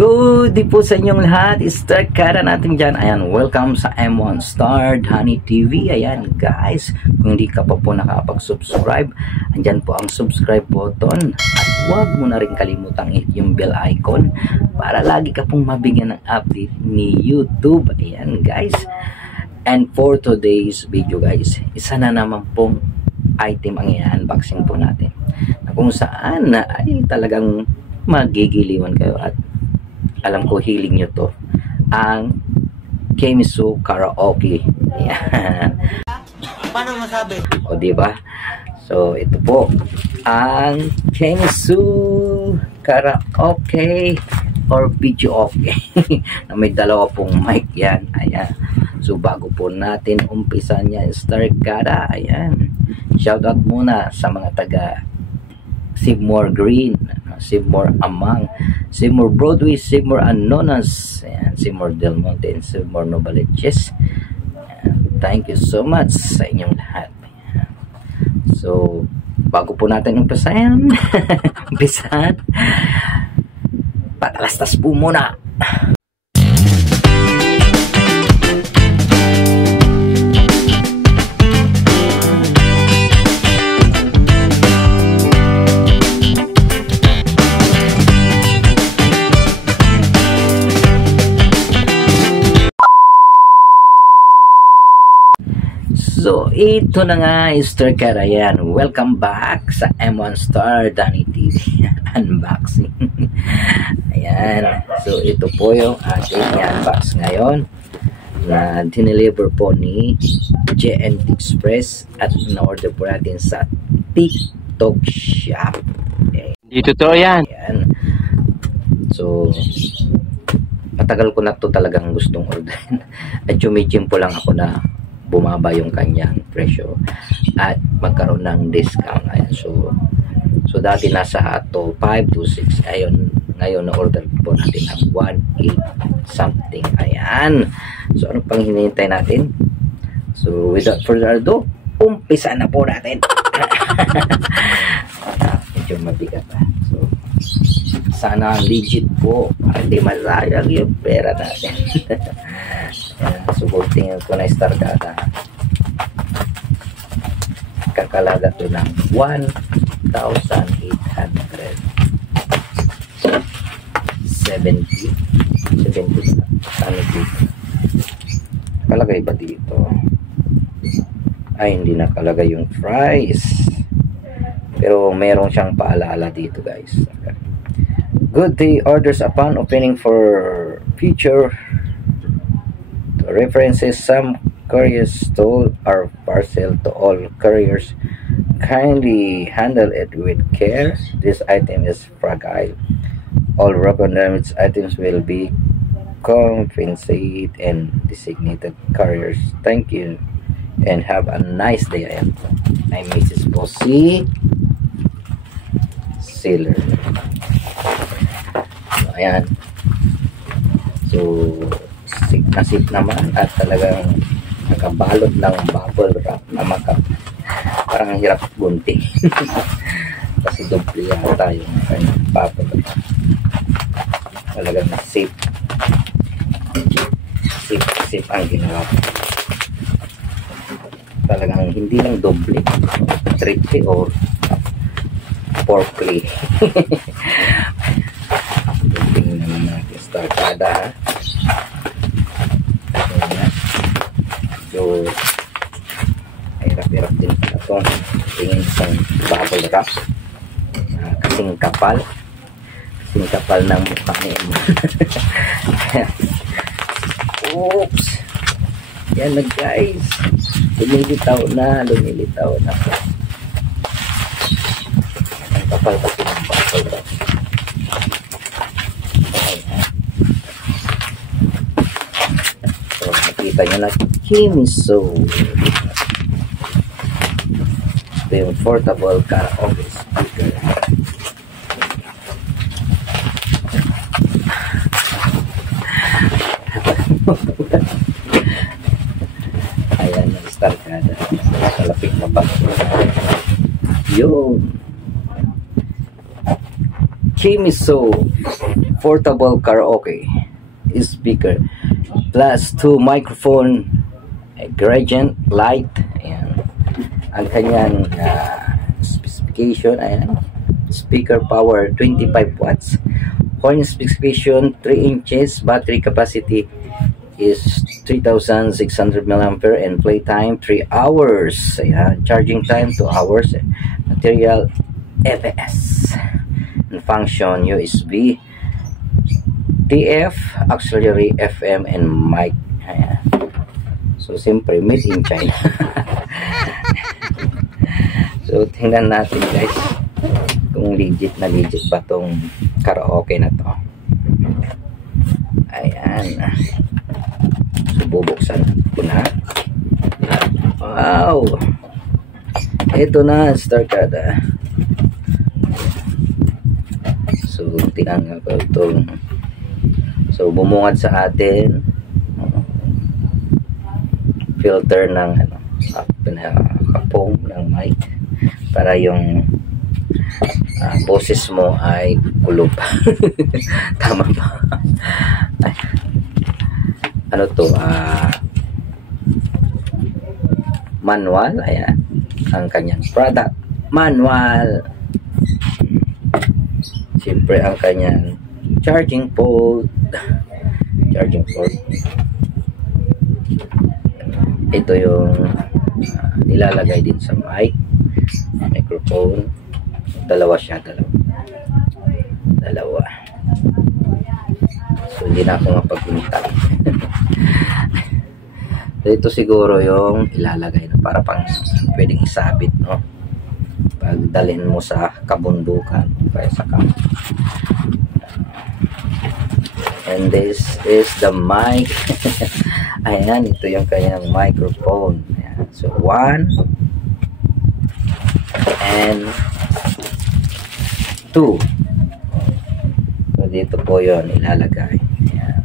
Good day po sa inyong lahat. Start kara natin dyan. Ayan, welcome sa M1 Star Honey TV. Ayan guys, kung hindi ka pa po nakapag-subscribe, andyan po ang subscribe button. At huwag mo na rin kalimutang hit yung bell icon para lagi ka pong mabigyan ng update ni YouTube. Ayan guys. And for today's video guys, isa na naman pong item ang i-unboxing po natin. Na kung saan na ay talagang magigiliwan kayo at alam ko hiling nyo to, ang Kemisu Karaoke. Yan. Paano masabi? O diba? So ito po ang Kemisu Karaoke or video okay. Na may dalawa pong mic yan. Ayan. So bago po natin umpisan yan, start kada. Ayan. Shoutout muna sa mga taga Seymour Green, Seymour Amang, Seymour Broadway, Seymour Anonas, and Seymour Del Monte, and Seymour Novaliches. Thank you so much sa inyong lahat. So, bago po natin umpisahan, patalastas po muna. So, ito na nga, Star Karayan. Welcome back sa M1 Star Honey TV unboxing. Ayan. So, ito po yung ating i-unbox ngayon na dineliver po ni JNT Express at na-order po natin sa TikTok Shop. Okay. Dito to yan. Ayan. So, matagal ko na to talagang gustong orderin. At chumichin po lang ako na bumaba yung kanyang presyo at magkaroon ng discount. Ayan. So dati nasa to 5 to 6. Ngayon na order po natin ng 1.8 something. Ayan. So ano pang hinihintay natin? So without further ado, umpisa na po natin. Medyo mabigat pa. So sana legit po para hindi masayang yung pera natin. Subutin ko na star data. Kakalaga to ng 1,870 ano dito? Kalagay ba dito? Ay, hindi nakalagay yung price, pero meron siyang paalala dito guys. Good day, orders upon opening for future references. Some couriers stole our parcel to all couriers. Kindly handle it with care. This item is fragile. All broken damaged items will be compensated and designated couriers. Thank you and have a nice day. I'm Mrs. Bossy Sealer. So, ayan. So nasip naman at talagang nakabalot ng bubble wrap na parang hirap gunting. Kasi doble yata yung bubble wrap. Talagang safe ang ginawa. Talagang hindi lang doble, triple or fourplay. Tingnan naman natin startada ha. So, hirap-hirap din pala itong tingin sa bubble wrap. Kasing kapal ng mukha niya. Oops! Yan na guys, lumilitaw na ang kapal kasi ng bubble wrap. So, nakita nyo na Kemisu. Ito yung portable karaoke speaker. Ayan, nag-start ka na. Kalapit na pa. Yun. Kemisu portable karaoke speaker plus 2 microphone, gradient light. Ayan. Ang kanyang specification, ayan, speaker power 25 watts, horn specification 3 inches, battery capacity is 3600 mAh, and playtime 3 hours. Ayan. Charging time 2 hours, material ABS, and function USB, TF, auxiliary FM, and mic. Ayan. So siyempre made in China. So tingnan natin guys kung legit ba tong karaoke na to. Ayan. So bubuksan ko na. Wow, ito na, Starcada. So tingnan ko itong, so bumungad sa atin filter ng kapong ng mic para yung boses mo ay kulob. Tama ba? Ay, ano to, manual. Ayan ang kanyang product manual. Siyempre ang kanyang charging port. Ito yung nilalagay din sa mic, microphone. Dalawa. So hindi na ako mapagpunta. So ito siguro yung ilalagay na para pang pwedeng isabit, no, pag dalhin mo sa kabundukan kaya sa camp. And this is the mic. Ayan, ito yung kanyang microphone. Ayan. So 1 and 2. So dito po yon ilalagay. Ayan.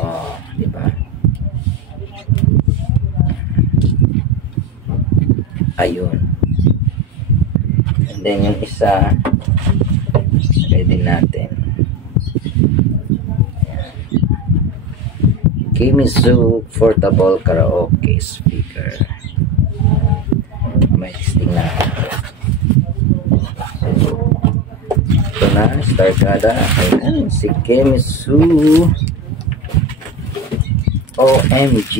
Oh, di ba? Ayun. And then yung isa pwede natin. Kimizu portable karaoke speaker. May testing na. Ito na, Starcada. Ayan, si Kimizu. OMG.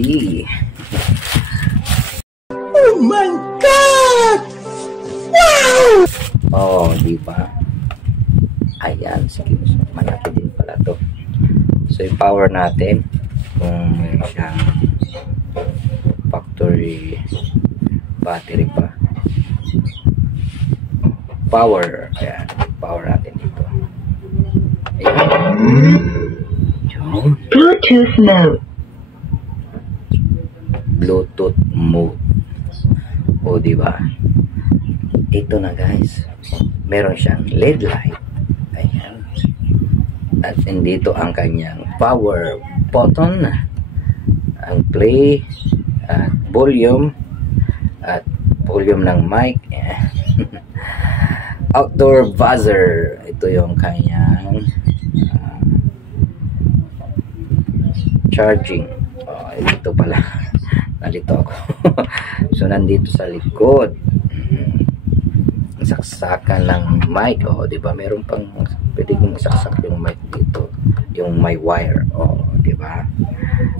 Oh my God! Wow! Oh, di ba? Ayan, si Kimizu. Malaki din pala to. So, yung power natin, kung meron siyang factory battery pa, power. Ayan, power natin dito. Ayan. Bluetooth mode. Bluetooth mode. O, diba? Ito na guys, meron siyang LED light. Ayan. At dito ang kanyang power button, ang play at volume ng mic. Outdoor buzzer. Ito yung kanyang charging. Oh, ito pala. Nalito ako. So nandito sa likod, saksakan ng mic. Oh, di ba? Meron pang pwede kong saksak yung mic dito, yung may wire. Oh, di ba?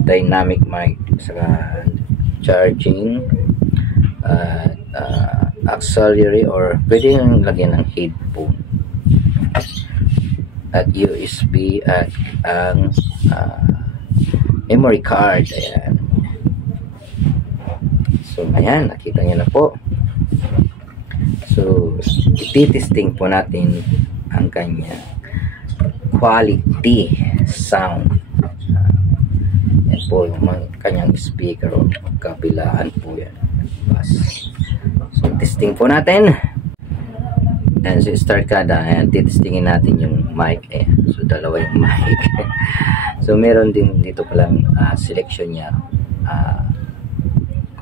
Dynamic mic sa charging, auxiliary, or pwede yung lagyan ng headphone, at USB, at ang memory card. Ayan. So ayan, nakita nyo na po. So ititesting po natin ang kanya quality sound. Yan po yung kanyang speaker, o kabilaan po yan. So testing po natin. And so Starcada, ayan, titestingin natin yung mic. Ayan. So dalawa yung mic. So meron din dito palang selection niya,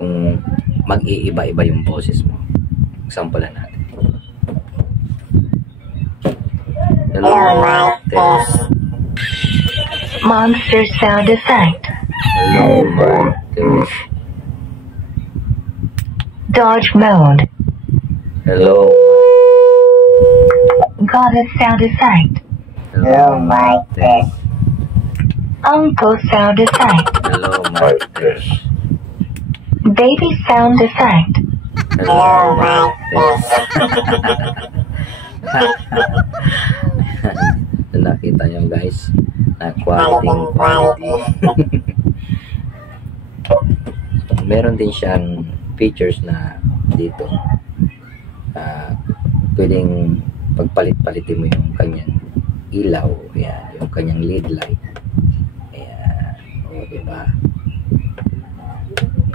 kung mag-iiba-iba yung boses mo. Example natin. Hello, Martes. Monster sound effect. Hello, Martes. Dodge mode. Hello. Goddess sound effect. Hello, Martes. Uncle sound effect. Hello, Martes. Baby sound effect. Hello, Martes. Nakita nyo guys, na quality. Meron din siyang features na dito. Pwedeng pagpalit-palitin mo yung kanyang ilaw, yan, yung kanyang lead light. Ayan, o diba?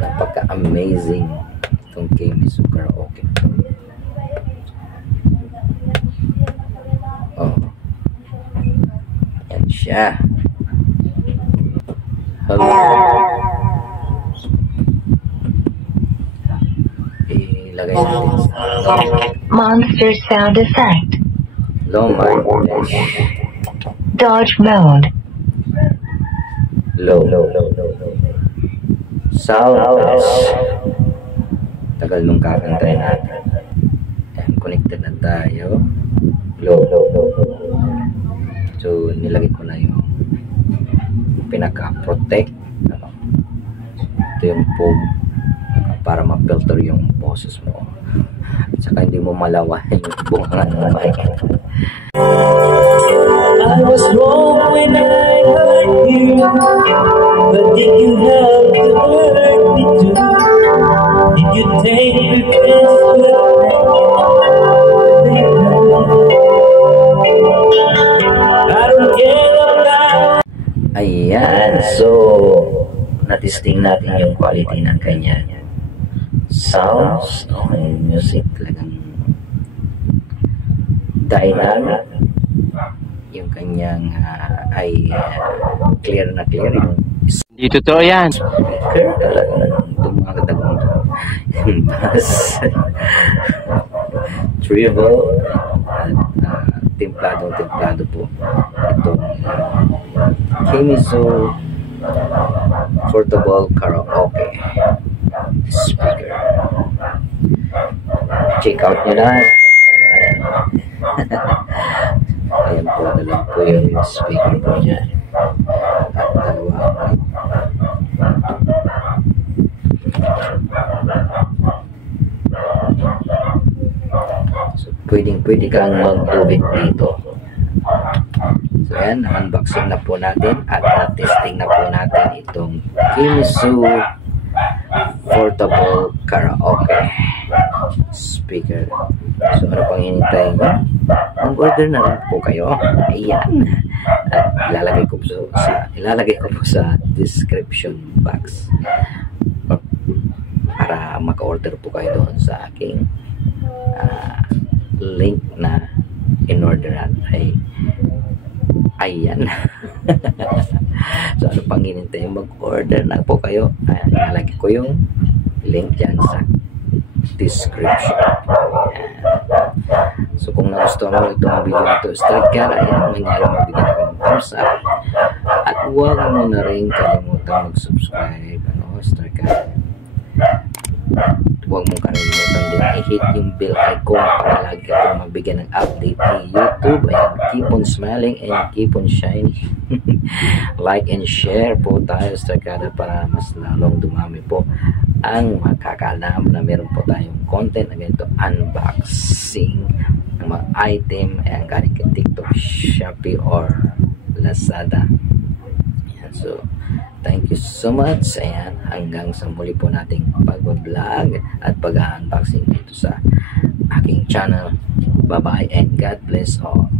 Napaka-amazing itong Kimizu Karaoke. Oh, yan siya. Hello. Ilagay natin sa Monster sound effect. low Martes. Dodge mode. Low. Sound. Tagal nung kakantay natin. Ayan, connected na tayo. Low. So, nilagay ko na yung pinaka-protect. Ito yung foam para ma-filter yung boses mo. At saka hindi mo malawa yung bunga ng mic. I was wrong when I hurt you, but did you have to hurt me too? Did you take revenge with me? I don't care about. Ayan, so na-testing natin yung quality ng kanyang sounds. Yung music talagang dynamic. Yung kanyang ay clear na clear. Yung Hindi totoo yan. speaker talagang dumagadagong yung bass. Treble at templado po itong Kimizu Portable Karaoke speaker. Check out nyo na. Ayan po, dalawa po yung speaker po niya. At dalawa. So, pwede kang mag-tubig dito. So, ayan, unboxing na po natin at na-testing na po natin itong Kimizu Portable Karaoke speaker. So, ano pang hinintay nyo? Mag-order na lang po kayo. Ayan. At ilalagay ko po sa description box para maka-order po kayo doon sa aking link na in-orderan. Ayan. So, ano pang hinintay? Mag-order na po kayo. Ayan, ilalagay ko yung link dyan sa description. Ayan. So, kung nagustuhan mo itong video nito, strike ka, ayan, mangyari mabigyan ko ng thumbs up. At huwag mo na rin kalimutan mag-subscribe. Strike ka. Huwag mong kalimutan din i-hit yung bell icon para lagi ka mabigyan ng update ni YouTube. Ayan, keep on smiling and keep on shining. Like and share po tayo sa Strikada para mas lalong dumami po ang makakaalam na meron po tayong content na ganito, unboxing ng mga item ayan, galing kay TikTok, Shopee or Lazada. Ayan, so thank you so much. Ayan, hanggang sa muli po nating pag-vlog at pag-unboxing dito sa aking channel. Bye-bye and God bless all.